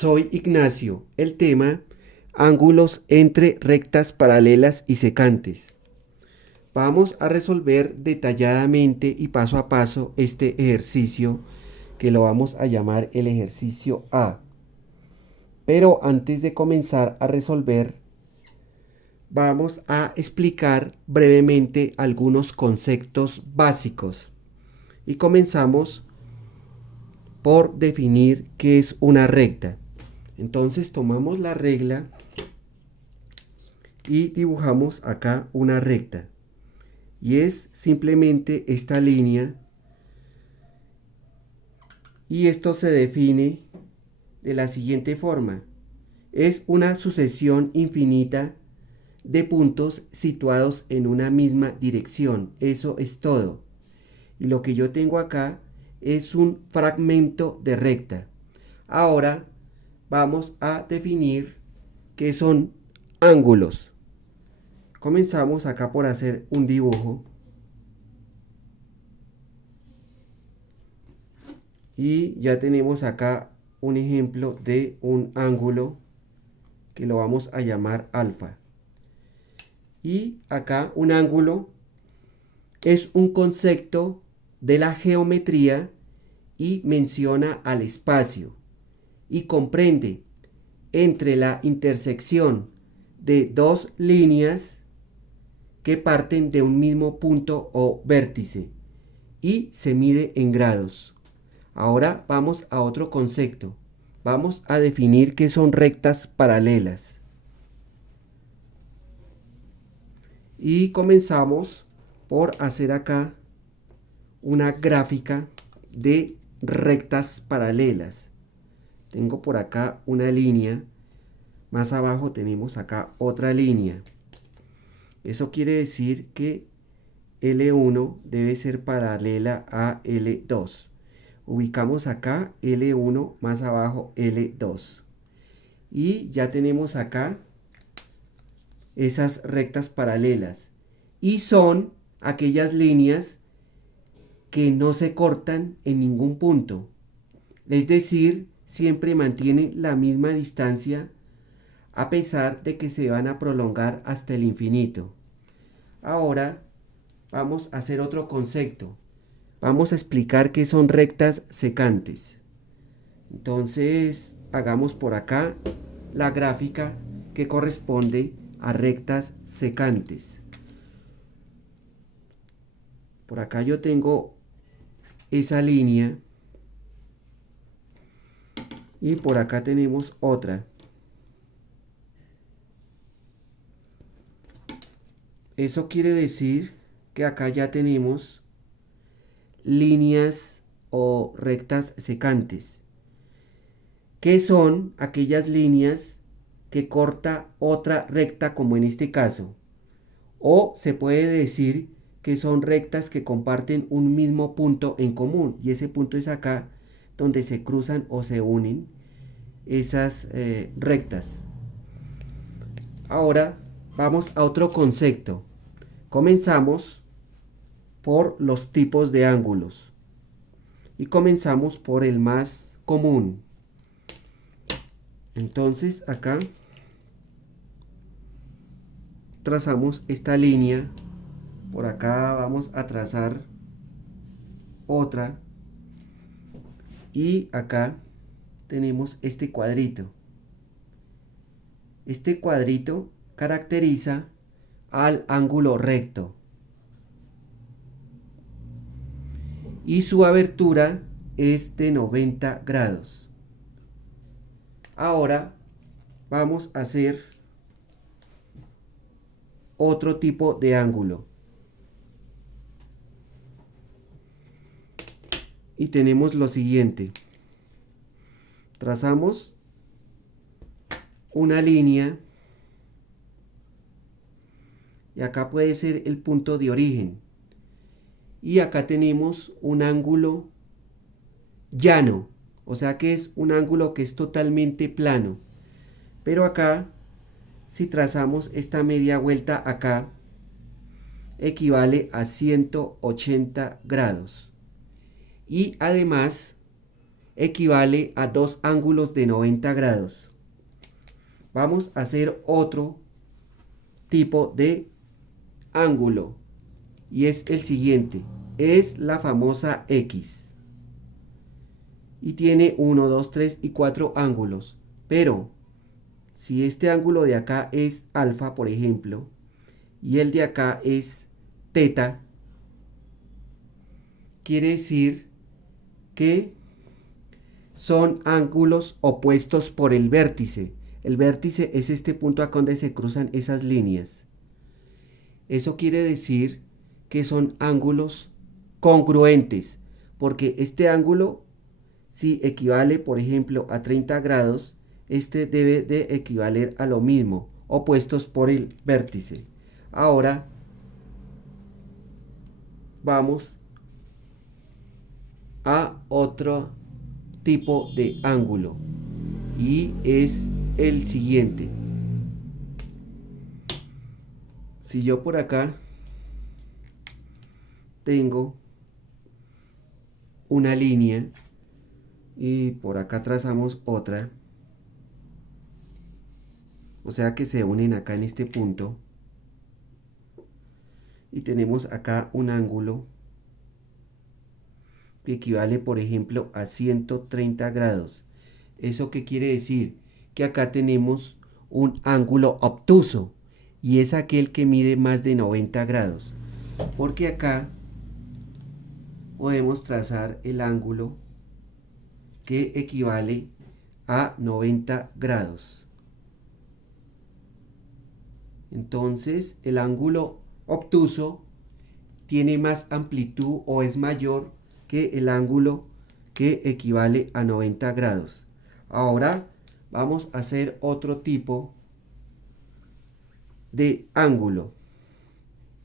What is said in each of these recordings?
Soy Ignacio. El tema, ángulos entre rectas paralelas y secantes. Vamos a resolver detalladamente y paso a paso este ejercicio que lo vamos a llamar el ejercicio A. Pero antes de comenzar a resolver, vamos a explicar brevemente algunos conceptos básicos. Y comenzamos por definir qué es una recta. Entonces tomamos la regla y dibujamos acá una recta. Y es simplemente esta línea. Y esto se define de la siguiente forma. Es una sucesión infinita de puntos situados en una misma dirección. Eso es todo. Y lo que yo tengo acá es un fragmento de recta. Ahora vamos a definir qué son ángulos. Comenzamos acá por hacer un dibujo. Y ya tenemos acá un ejemplo de un ángulo que lo vamos a llamar alfa. Y acá un ángulo es un concepto de la geometría y menciona al espacio y comprende entre la intersección de dos líneas que parten de un mismo punto o vértice y se mide en grados. Ahora vamos a otro concepto. Vamos a definir qué son rectas paralelas. Y comenzamos por hacer acá una gráfica de rectas paralelas. Tengo por acá una línea. Más abajo tenemos acá otra línea. Eso quiere decir que L1 debe ser paralela a L2. Ubicamos acá L1, más abajo L2. Y ya tenemos acá esas rectas paralelas. Y son aquellas líneas que no se cortan en ningún punto. Es decir, siempre mantienen la misma distancia a pesar de que se van a prolongar hasta el infinito. Ahora vamos a hacer otro concepto. Vamos a explicar qué son rectas secantes. Entonces, hagamos por acá la gráfica que corresponde a rectas secantes. Por acá yo tengo esa línea y por acá tenemos otra. Eso quiere decir que acá ya tenemos líneas o rectas secantes, que son aquellas líneas que corta otra recta, como en este caso. O se puede decir que son rectas que comparten un mismo punto en común, y ese punto es acá donde se cruzan o se unen esas rectas. Ahora vamos a otro concepto. Comenzamos por los tipos de ángulos y comenzamos por el más común. Entonces acá trazamos esta línea. Por acá vamos a trazar otra. Y acá tenemos este cuadrito. Este cuadrito caracteriza al ángulo recto. Y su abertura es de 90 grados. Ahora vamos a hacer otro tipo de ángulo. Y tenemos lo siguiente. Trazamos una línea. Y acá puede ser el punto de origen. Y acá tenemos un ángulo llano. O sea que es un ángulo que es totalmente plano. Pero acá, si trazamos esta media vuelta acá, equivale a 180 grados. Y además equivale a dos ángulos de 90 grados. Vamos a hacer otro tipo de ángulo y es el siguiente. Es la famosa X. Y tiene 1, 2, 3 y 4 ángulos. Pero si este ángulo de acá es alfa, por ejemplo, y el de acá es teta, quiere decir que son ángulos opuestos por el vértice. El vértice es este punto acá donde se cruzan esas líneas. Eso quiere decir que son ángulos congruentes, porque este ángulo, si equivale, por ejemplo, a 30 grados, este debe de equivaler a lo mismo, opuestos por el vértice. Ahora vamos a otro tipo de ángulo y es el siguiente. Si yo por acá tengo una línea y por acá trazamos otra, o sea que se unen acá en este punto, y tenemos acá un ángulo que equivale, por ejemplo, a 130 grados. ¿Eso qué quiere decir? Que acá tenemos un ángulo obtuso y es aquel que mide más de 90 grados, porque acá podemos trazar el ángulo que equivale a 90 grados. Entonces el ángulo obtuso tiene más amplitud o es mayor que el ángulo que equivale a 90 grados. Ahora vamos a hacer otro tipo de ángulo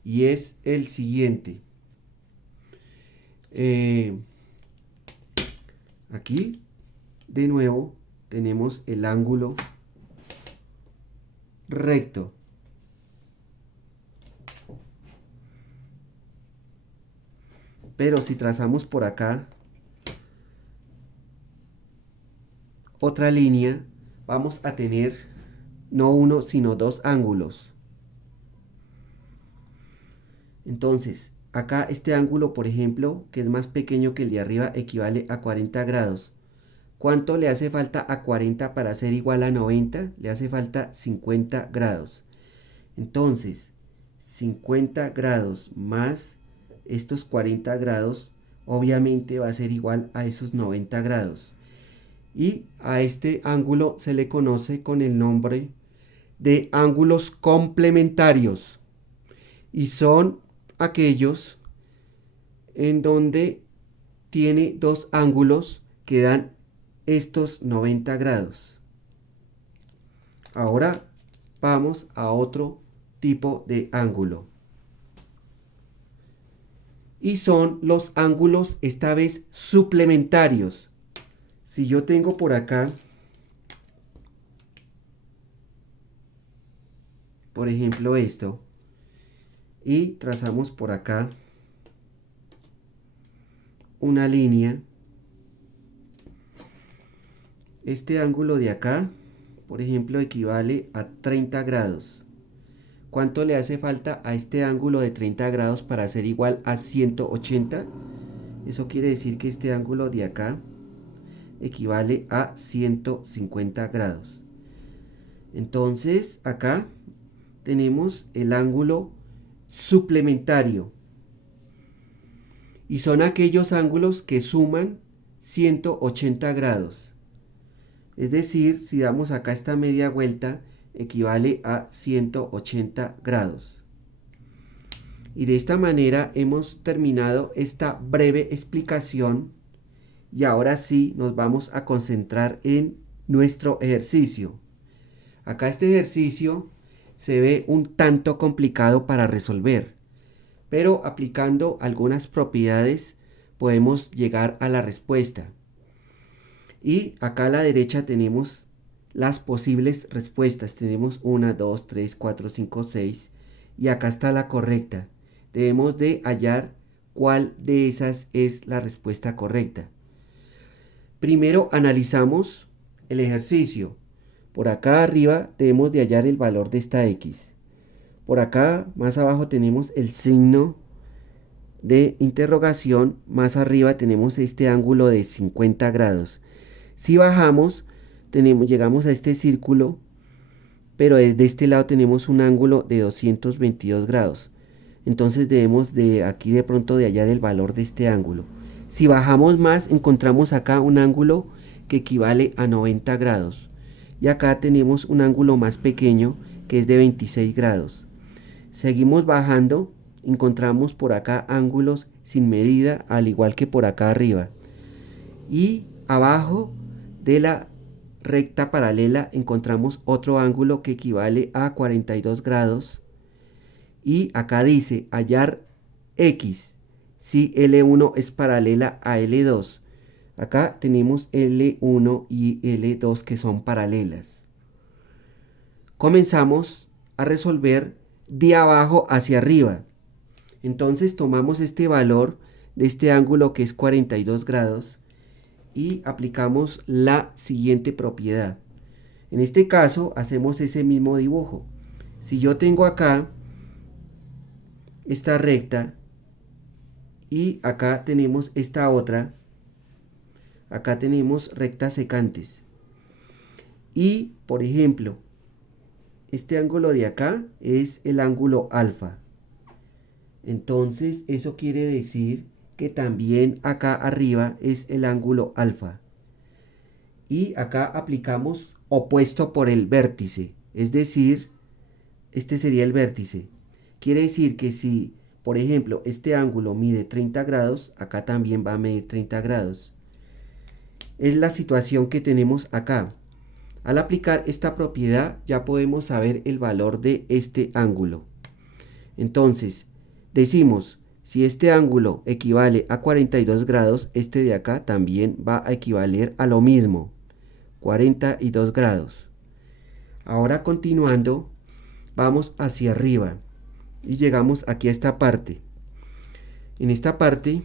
y es el siguiente. Aquí de nuevo tenemos el ángulo recto. Pero si trazamos por acá otra línea, vamos a tener no uno, sino dos ángulos. Entonces, acá este ángulo, por ejemplo, que es más pequeño que el de arriba, equivale a 40 grados. ¿Cuánto le hace falta a 40 para ser igual a 90? Le hace falta 50 grados. Entonces, 50 grados más estos 40 grados, obviamente va a ser igual a esos 90 grados. Y a este ángulo se le conoce con el nombre de ángulos complementarios. Y son aquellos en donde tiene dos ángulos que dan estos 90 grados. Ahora vamos a otro tipo de ángulo. Y son los ángulos esta vez suplementarios. Si yo tengo por acá, por ejemplo esto, y trazamos por acá una línea, este ángulo de acá, por ejemplo, equivale a 30 grados. ¿Cuánto le hace falta a este ángulo de 30 grados para ser igual a 180? Eso quiere decir que este ángulo de acá equivale a 150 grados. Entonces, acá tenemos el ángulo suplementario. Y son aquellos ángulos que suman 180 grados. Es decir, si damos acá esta media vuelta, equivale a 180 grados. Y de esta manera hemos terminado esta breve explicación y ahora sí nos vamos a concentrar en nuestro ejercicio. Acá este ejercicio se ve un tanto complicado para resolver, pero aplicando algunas propiedades podemos llegar a la respuesta. Y acá a la derecha tenemos las posibles respuestas. Tenemos 1, 2, 3, 4, 5, 6 y acá está la correcta. Debemos de hallar cuál de esas es la respuesta correcta. Primero analizamos el ejercicio. Por acá arriba debemos de hallar el valor de esta x. Por acá más abajo tenemos el signo de interrogación. Más arriba tenemos este ángulo de 50 grados. Si bajamos, llegamos a este círculo, pero desde este lado tenemos un ángulo de 222 grados. Entonces debemos de aquí de pronto de hallar el valor de este ángulo. Si bajamos más, encontramos acá un ángulo que equivale a 90 grados. Y acá tenemos un ángulo más pequeño que es de 26 grados. Seguimos bajando, encontramos por acá ángulos sin medida, al igual que por acá arriba. Y abajo de la recta paralela encontramos otro ángulo que equivale a 42 grados. Y acá dice hallar X si L1 es paralela a L2. Acá tenemos L1 y L2 que son paralelas. Comenzamos a resolver de abajo hacia arriba. Entonces tomamos este valor de este ángulo que es 42 grados y aplicamos la siguiente propiedad. En este caso hacemos ese mismo dibujo. Si yo tengo acá esta recta y acá tenemos esta otra, acá tenemos rectas secantes. Y por ejemplo, este ángulo de acá es el ángulo alfa. Entonces eso quiere decir que también acá arriba es el ángulo alfa. Y acá aplicamos opuesto por el vértice, es decir, este sería el vértice. Quiere decir que si, por ejemplo, este ángulo mide 30 grados, acá también va a medir 30 grados. Es la situación que tenemos acá. Al aplicar esta propiedad ya podemos saber el valor de este ángulo. Entonces, decimos, si este ángulo equivale a 42 grados, este de acá también va a equivaler a lo mismo, 42 grados. Ahora continuando, vamos hacia arriba y llegamos aquí a esta parte. En esta parte,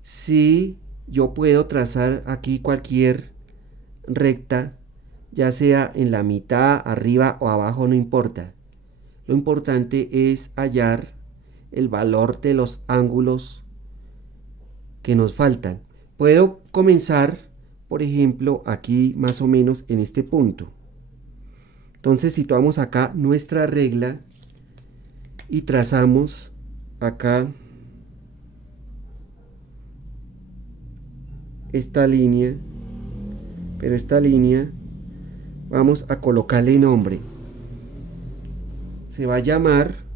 si yo puedo trazar aquí cualquier recta, ya sea en la mitad, arriba o abajo, no importa. Lo importante es hallar el valor de los ángulos que nos faltan. Puedo comenzar, por ejemplo, aquí más o menos en este punto. Entonces situamos acá nuestra regla y trazamos acá esta línea, pero esta línea vamos a colocarle nombre. Se va a llamar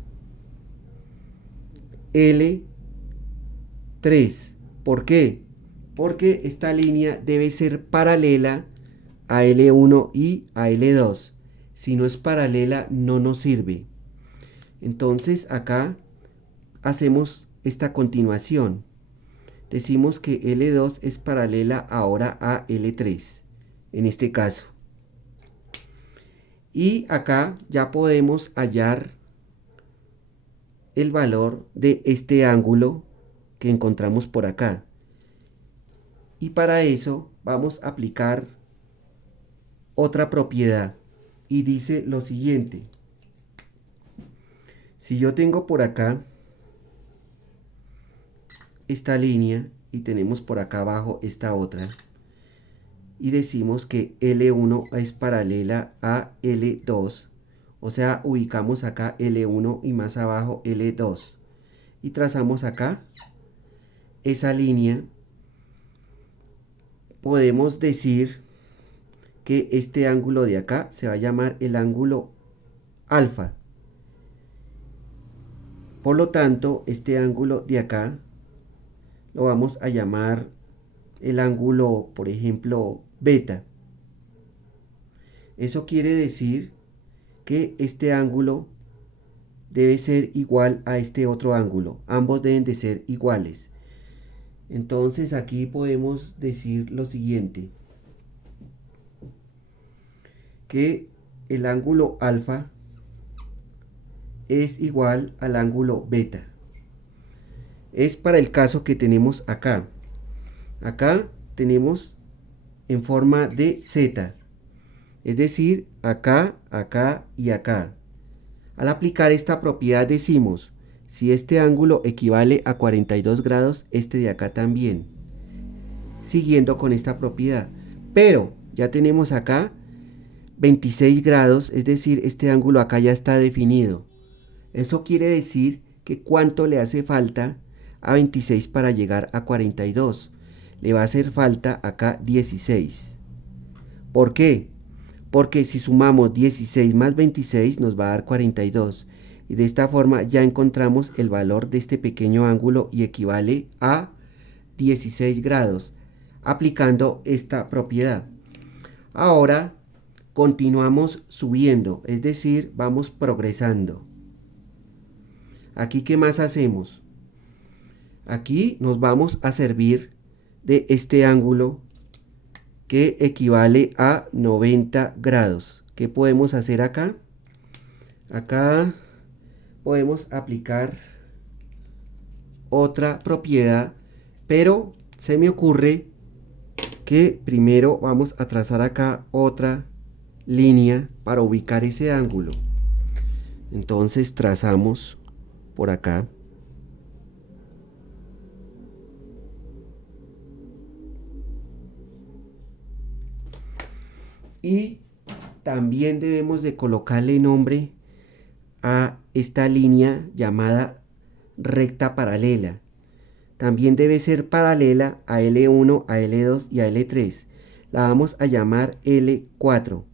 L3. ¿Por qué? Porque esta línea debe ser paralela a L1 y a L2. Si no es paralela, no nos sirve. Entonces acá hacemos esta continuación. Decimos que L2 es paralela ahora a L3, en este caso. Y acá ya podemos hallar el valor de este ángulo que encontramos por acá. Y para eso vamos a aplicar otra propiedad. Y dice lo siguiente. Si yo tengo por acá esta línea y tenemos por acá abajo esta otra, y decimos que L1 es paralela a L2, o sea, ubicamos acá L1 y más abajo L2, y trazamos acá esa línea, podemos decir que este ángulo de acá se va a llamar el ángulo alfa. Por lo tanto, este ángulo de acá lo vamos a llamar el ángulo, por ejemplo, beta. Eso quiere decir que este ángulo debe ser igual a este otro ángulo. Ambos deben de ser iguales. Entonces aquí podemos decir lo siguiente. Que el ángulo alfa es igual al ángulo beta. Es para el caso que tenemos acá. Acá tenemos en forma de Z, es decir, acá, acá y acá. Al aplicar esta propiedad decimos, si este ángulo equivale a 42 grados, este de acá también, siguiendo con esta propiedad. Pero ya tenemos acá 26 grados, es decir, este ángulo acá ya está definido. Eso quiere decir que cuánto le hace falta a 26 para llegar a 42. Le va a hacer falta acá 16. ¿Por qué? Porque si sumamos 16 más 26 nos va a dar 42. Y de esta forma ya encontramos el valor de este pequeño ángulo y equivale a 16 grados, aplicando esta propiedad. Ahora continuamos subiendo, es decir, vamos progresando. Aquí, ¿qué más hacemos? Aquí nos vamos a servir de este ángulo que equivale a 90 grados. ¿Qué podemos hacer acá? Acá podemos aplicar otra propiedad, pero se me ocurre que primero vamos a trazar acá otra línea para ubicar ese ángulo. Entonces trazamos por acá. Y también debemos de colocarle nombre a esta línea llamada recta paralela. También debe ser paralela a L1, a L2 y a L3. La vamos a llamar L4.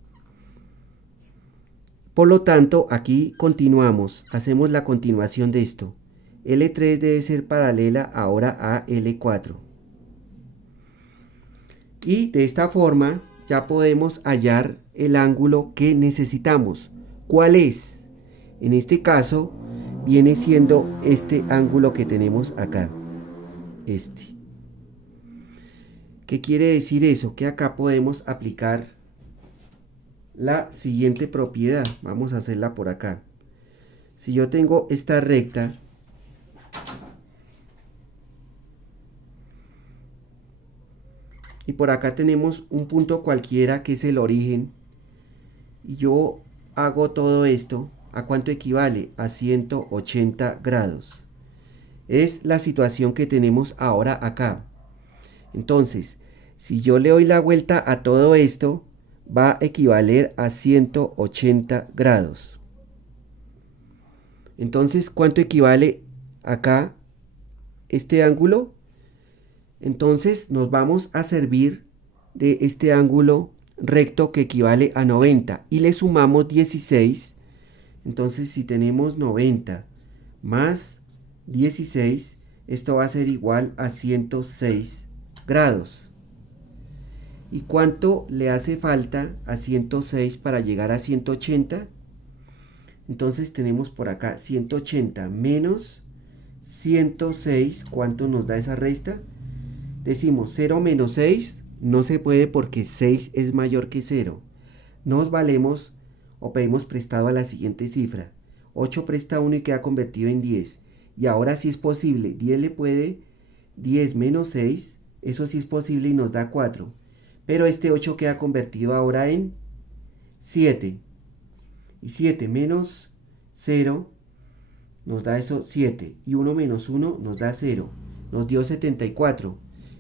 Por lo tanto, aquí continuamos, hacemos la continuación de esto. L3 debe ser paralela ahora a L4. Y de esta forma ya podemos hallar el ángulo que necesitamos. ¿Cuál es? En este caso viene siendo este ángulo que tenemos acá. Este. ¿Qué quiere decir eso? Que acá podemos aplicar la siguiente propiedad. Vamos a hacerla por acá. Si yo tengo esta recta, y por acá tenemos un punto cualquiera que es el origen, y yo hago todo esto, ¿a cuánto equivale? A 180 grados. Es la situación que tenemos ahora acá. Entonces, si yo le doy la vuelta a todo esto, va a equivaler a 180 grados. Entonces, ¿cuánto equivale acá este ángulo? Entonces nos vamos a servir de este ángulo recto que equivale a 90 y le sumamos 16. Entonces si tenemos 90 más 16, esto va a ser igual a 106 grados. ¿Y cuánto le hace falta a 106 para llegar a 180? Entonces tenemos por acá 180 menos 106, ¿cuánto nos da esa resta? Decimos 0 menos 6, no se puede porque 6 es mayor que 0. Nos valemos o pedimos prestado a la siguiente cifra. 8 presta 1 y queda convertido en 10. Y ahora sí es posible, 10 menos 6, eso sí es posible y nos da 4. Pero este 8 queda convertido ahora en 7. Y 7 menos 0 nos da eso 7. Y 1 menos 1 nos da 0. Nos dio 74.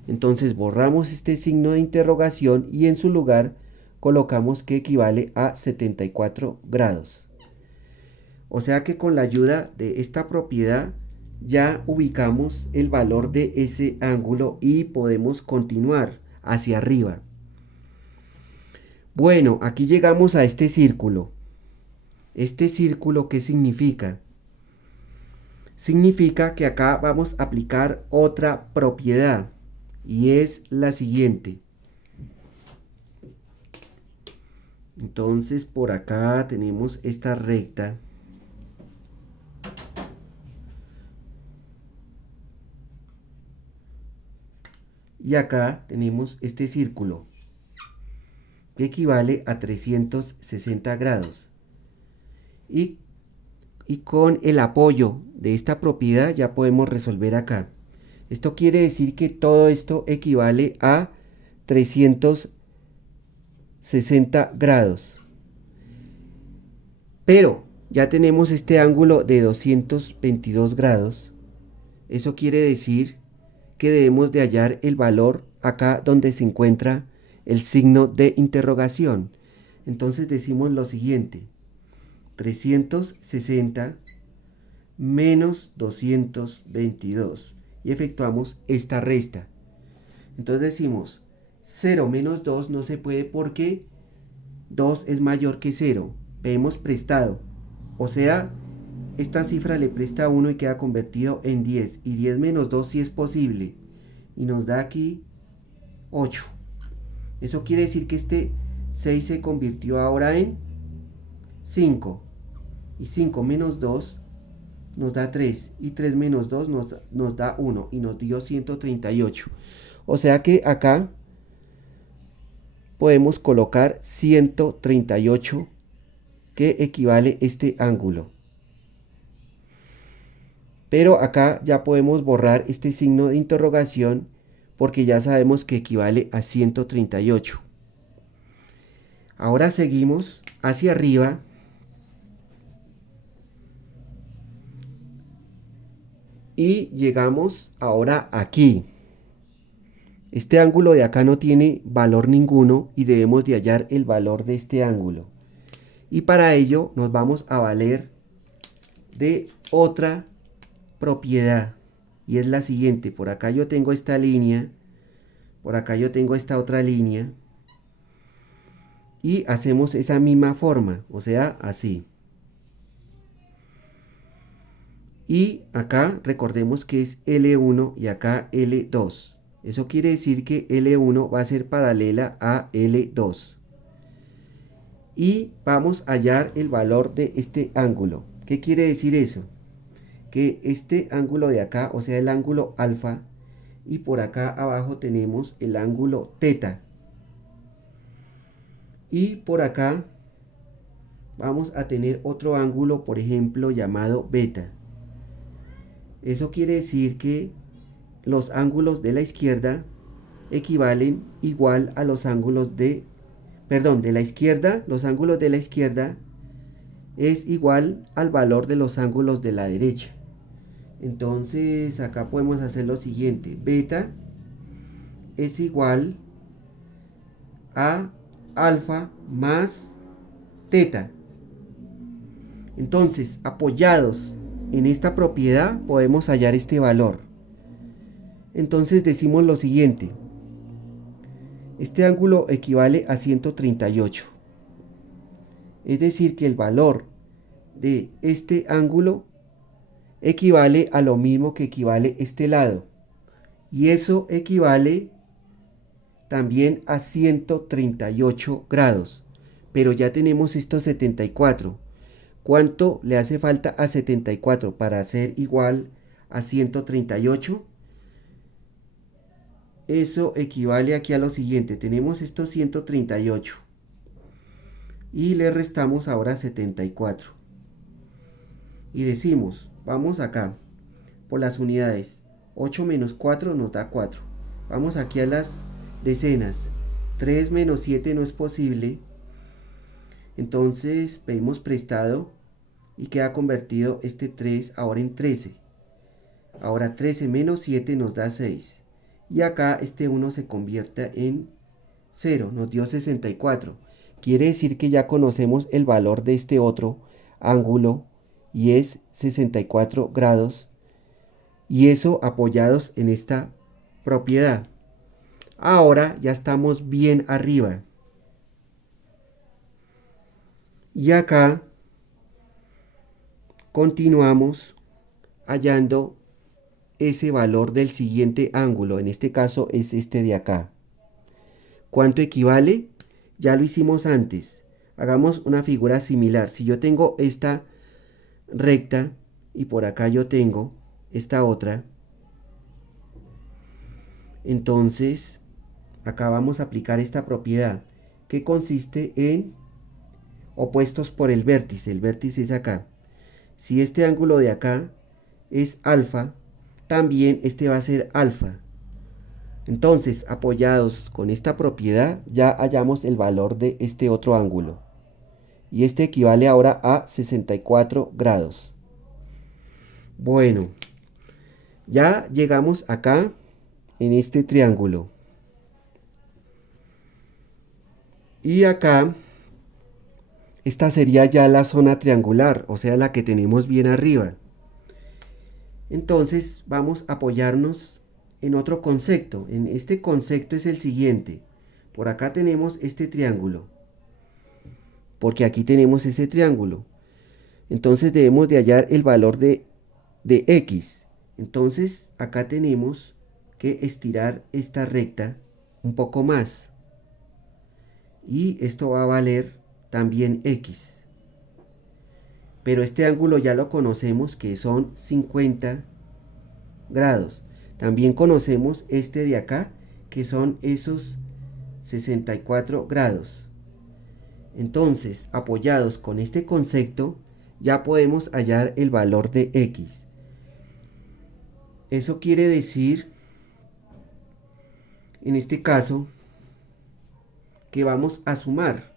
Entonces borramos este signo de interrogación y en su lugar colocamos que equivale a 74 grados. O sea que con la ayuda de esta propiedad ya ubicamos el valor de ese ángulo y podemos continuar hacia arriba. Bueno, aquí llegamos a este círculo. ¿Este círculo qué significa? Significa que acá vamos a aplicar otra propiedad. Y es la siguiente. Entonces por acá tenemos esta recta. Y acá tenemos este círculo que equivale a 360 grados. Y con el apoyo de esta propiedad ya podemos resolver acá. Esto quiere decir que todo esto equivale a 360 grados. Pero ya tenemos este ángulo de 222 grados. Eso quiere decir que debemos de hallar el valor acá donde se encuentra el signo de interrogación. Entonces decimos lo siguiente: 360 menos 222 y efectuamos esta resta. Entonces decimos 0 menos 2 no se puede porque 2 es mayor que 0. Hemos prestado, o sea, esta cifra le presta 1 y queda convertido en 10, y 10 menos 2 sí es posible y nos da aquí 8. Eso quiere decir que este 6 se convirtió ahora en 5, y 5 menos 2 nos da 3, y 3 menos 2 nos da 1 y nos dio 138. O sea que acá podemos colocar 138, que equivale este ángulo. Pero acá ya podemos borrar este signo de interrogación porque ya sabemos que equivale a 138. Ahora seguimos hacia arriba y llegamos ahora aquí. Este ángulo de acá no tiene valor ninguno y debemos de hallar el valor de este ángulo. Y para ello nos vamos a valer de otra propiedad, y es la siguiente. Por acá yo tengo esta línea, por acá yo tengo esta otra línea, y hacemos esa misma forma, o sea, así. Y acá recordemos que es L1 y acá L2. Eso quiere decir que L1 va a ser paralela a L2. Y vamos a hallar el valor de este ángulo. ¿Qué quiere decir eso? Que este ángulo de acá, o sea el ángulo alfa, y por acá abajo tenemos el ángulo teta. Y por acá vamos a tener otro ángulo, por ejemplo, llamado beta. Eso quiere decir que los ángulos de la izquierda equivalen igual a los ángulos de la izquierda, los ángulos de la izquierda es igual al valor de los ángulos de la derecha. Entonces acá podemos hacer lo siguiente: beta es igual a alfa más teta. Entonces, apoyados en esta propiedad podemos hallar este valor. Entonces decimos lo siguiente: este ángulo equivale a 138. Es decir, que el valor de este ángulo equivale a lo mismo que equivale este lado. Y eso equivale también a 138 grados. Pero ya tenemos estos 74. ¿Cuánto le hace falta a 74 para ser igual a 138? Eso equivale aquí a lo siguiente: tenemos estos 138 y le restamos ahora 74 y decimos, vamos acá por las unidades, 8 menos 4 nos da 4. Vamos aquí a las decenas, 3 menos 7 no es posible, entonces pedimos prestado y queda convertido este 3 ahora en 13. Ahora 13 menos 7 nos da 6. Y acá este 1 se convierte en 0, nos dio 64. Quiere decir que ya conocemos el valor de este otro ángulo y es 64 grados. Y eso apoyados en esta propiedad. Ahora ya estamos bien arriba. Y acá continuamos hallando ese valor del siguiente ángulo. En este caso es este de acá. ¿Cuánto equivale? Ya lo hicimos antes. Hagamos una figura similar. Si yo tengo esta recta y por acá yo tengo esta otra, entonces acá vamos a aplicar esta propiedad que consiste en opuestos por el vértice. El vértice es acá. Si este ángulo de acá es alfa, también este va a ser alfa. Entonces, apoyados con esta propiedad, ya hallamos el valor de este otro ángulo. Y este equivale ahora a 64 grados. Bueno, ya llegamos acá en este triángulo. Y acá, esta sería ya la zona triangular, o sea, la que tenemos bien arriba. Entonces, vamos a apoyarnos en otro concepto. En este concepto es el siguiente. Por acá tenemos este triángulo. Porque aquí tenemos ese triángulo. Entonces debemos de hallar el valor de x. Entonces acá tenemos que estirar esta recta un poco más. Y esto va a valer también x. Pero este ángulo ya lo conocemos, que son 50 grados. También conocemos este de acá, que son esos 64 grados. Entonces, apoyados con este concepto, ya podemos hallar el valor de x. Eso quiere decir, en este caso, que vamos a sumar.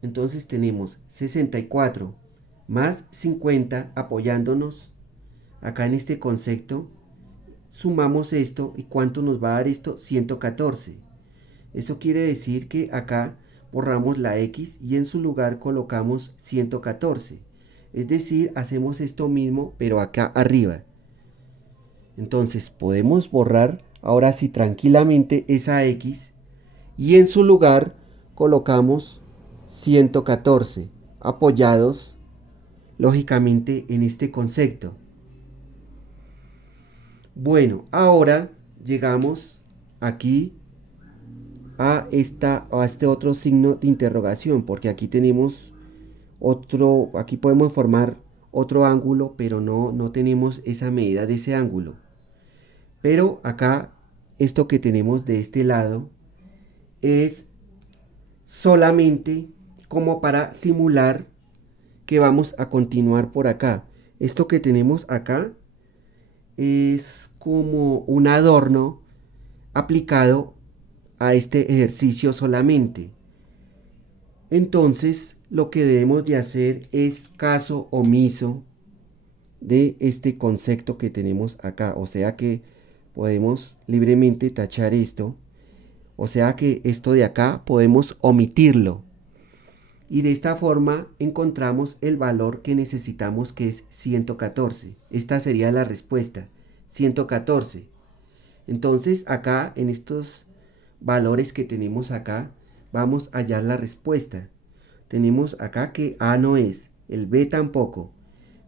Entonces tenemos 64 más 50 apoyándonos acá en este concepto. Sumamos esto y ¿cuánto nos va a dar esto? 114. Eso quiere decir que acá borramos la x y en su lugar colocamos 114. Es decir, hacemos esto mismo pero acá arriba. Entonces podemos borrar ahora sí tranquilamente esa x y en su lugar colocamos 114 apoyados lógicamente en este concepto. Bueno, ahora llegamos aquí a este otro signo de interrogación, porque aquí tenemos otro, aquí podemos formar otro ángulo, pero no tenemos esa medida de ese ángulo. Pero acá, esto que tenemos de este lado es solamente como para simular que vamos a continuar por acá. Esto que tenemos acá es como un adorno aplicado a este ejercicio solamente. Entonces, lo que debemos de hacer es caso omiso de este concepto que tenemos acá. O sea que podemos libremente tachar esto. O sea que esto de acá podemos omitirlo. Y de esta forma encontramos el valor que necesitamos, que es 114. Esta sería la respuesta, 114. Entonces acá en estos valores que tenemos acá, vamos a hallar la respuesta. Tenemos acá que A no es, el B tampoco,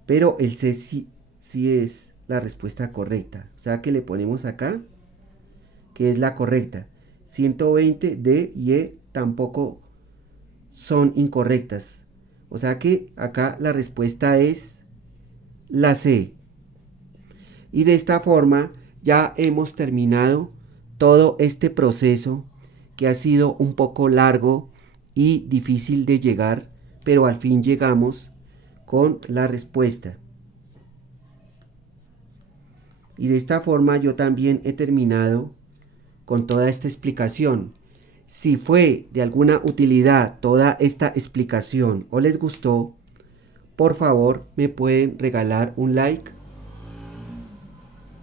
pero el C sí es la respuesta correcta. O sea que le ponemos acá que es la correcta. 120, D y E tampoco son incorrectas. O sea que acá la respuesta es la C. Y de esta forma ya hemos terminado todo este proceso que ha sido un poco largo y difícil de llegar, pero al fin llegamos con la respuesta. Y de esta forma yo también he terminado con toda esta explicación. Si fue de alguna utilidad toda esta explicación o les gustó, por favor me pueden regalar un like